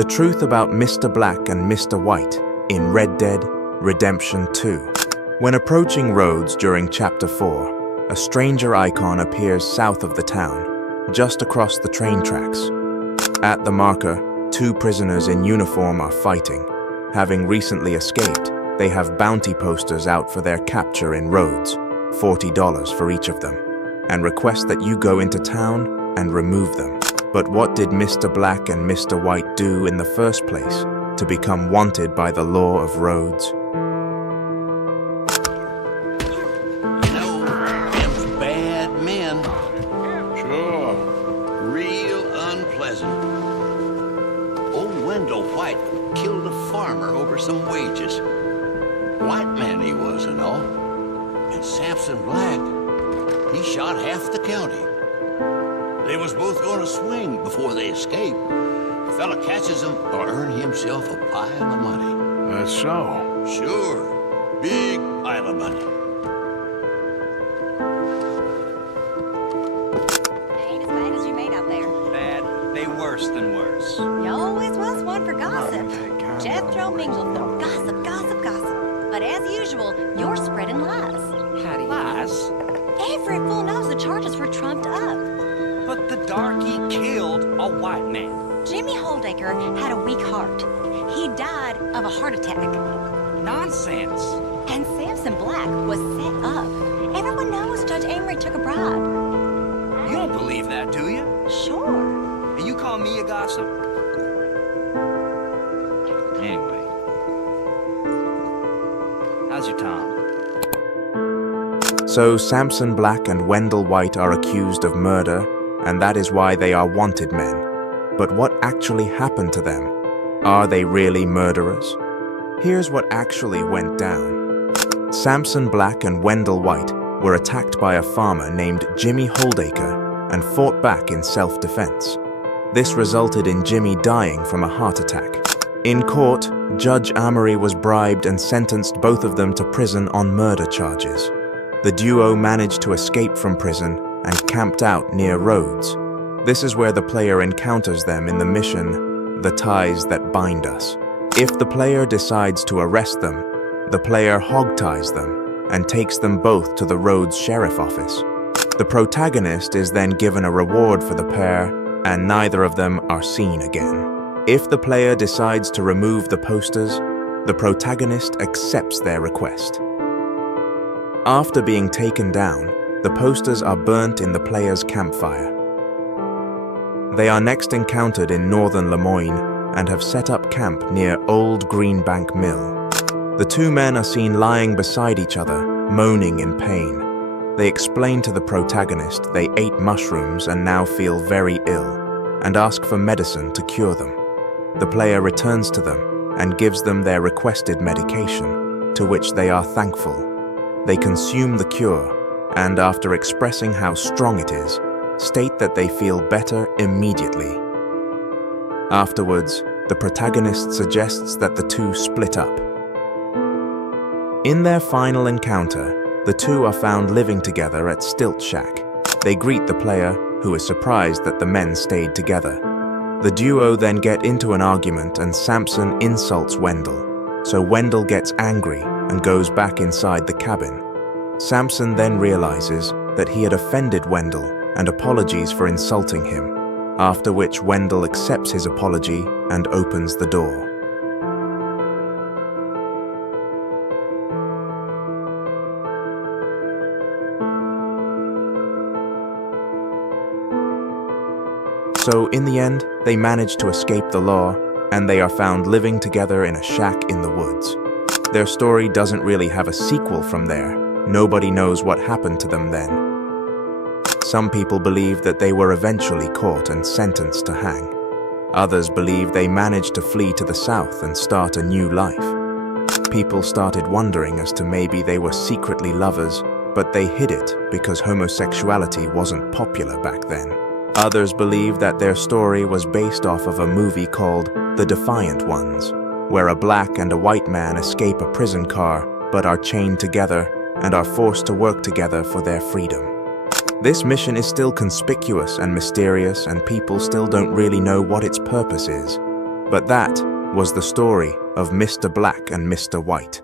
The truth about Mr. Black and Mr. White in Red Dead Redemption 2. When approaching Rhodes during Chapter 4, a stranger icon appears south of the town, just across the train tracks. At the marker, two prisoners in uniform are fighting. Having recently escaped, they have bounty posters out for their capture in Rhodes, $40 for each of them, and request that you go into town and remove them. But what did Mr. Black and Mr. White do in the first place to become wanted by the law of Rhodes? You know, them's bad men. Sure. Real unpleasant. Old Wendell White killed a farmer over some wages. White man he was and all. And Samson Black, he shot half the county. They was both gonna swing before they escaped. Fella catches them or earn himself a pile of money. That's so. Sure. Big pile of money. Ain't as bad as you made out there. Bad. They worse than worse. You always was one for gossip. Jethro Mingleton. Gossip, gossip, gossip. But as usual, you're spreading lies. Lies? Every fool knows the charges were trumped up. But the darky killed a white man. Jimmy Holdaker had a weak heart. He died of a heart attack. Nonsense. And Samson Black was set up. Everyone knows Judge Amory took a bribe. You don't believe that, do you? Sure. And you call me a gossip? Anyway. How's your Tom? So Samson Black and Wendell White are accused of murder, and that is why they are wanted men. But what actually happened to them? Are they really murderers? Here's what actually went down. Samson Black and Wendell White were attacked by a farmer named Jimmy Holdaker and fought back in self-defense. This resulted in Jimmy dying from a heart attack. In court, Judge Amory was bribed and sentenced both of them to prison on murder charges. The duo managed to escape from prison and camped out near Rhodes. This is where the player encounters them in the mission, The Ties That Bind Us. If the player decides to arrest them, the player hogties them and takes them both to the Rhodes Sheriff Office. The protagonist is then given a reward for the pair, and neither of them are seen again. If the player decides to remove the posters, the protagonist accepts their request. After being taken down, the posters are burnt in the player's campfire. They are next encountered in northern Lemoyne and have set up camp near Old Greenbank Mill. The two men are seen lying beside each other, moaning in pain. They explain to the protagonist they ate mushrooms and now feel very ill, and ask for medicine to cure them. The player returns to them and gives them their requested medication, to which they are thankful. They consume the cure, and after expressing how strong it is, state that they feel better immediately. Afterwards, the protagonist suggests that the two split up. In their final encounter, the two are found living together at Stilt Shack. They greet the player, who is surprised that the men stayed together. The duo then get into an argument and Samson insults Wendell, so Wendell gets angry and goes back inside the cabin. Samson then realizes that he had offended Wendell and apologies for insulting him, after which Wendell accepts his apology and opens the door. So in the end, they manage to escape the law, and they are found living together in a shack in the woods. Their story doesn't really have a sequel from there. Nobody knows what happened to them then. Some people believe that they were eventually caught and sentenced to hang. Others believe they managed to flee to the south and start a new life. People started wondering as to maybe they were secretly lovers, but they hid it because homosexuality wasn't popular back then. Others believe that their story was based off of a movie called The Defiant Ones, where a black and a white man escape a prison car but are chained together and are forced to work together for their freedom. This mission is still conspicuous and mysterious, and people still don't really know what its purpose is. But that was the story of Mr. Black and Mr. White.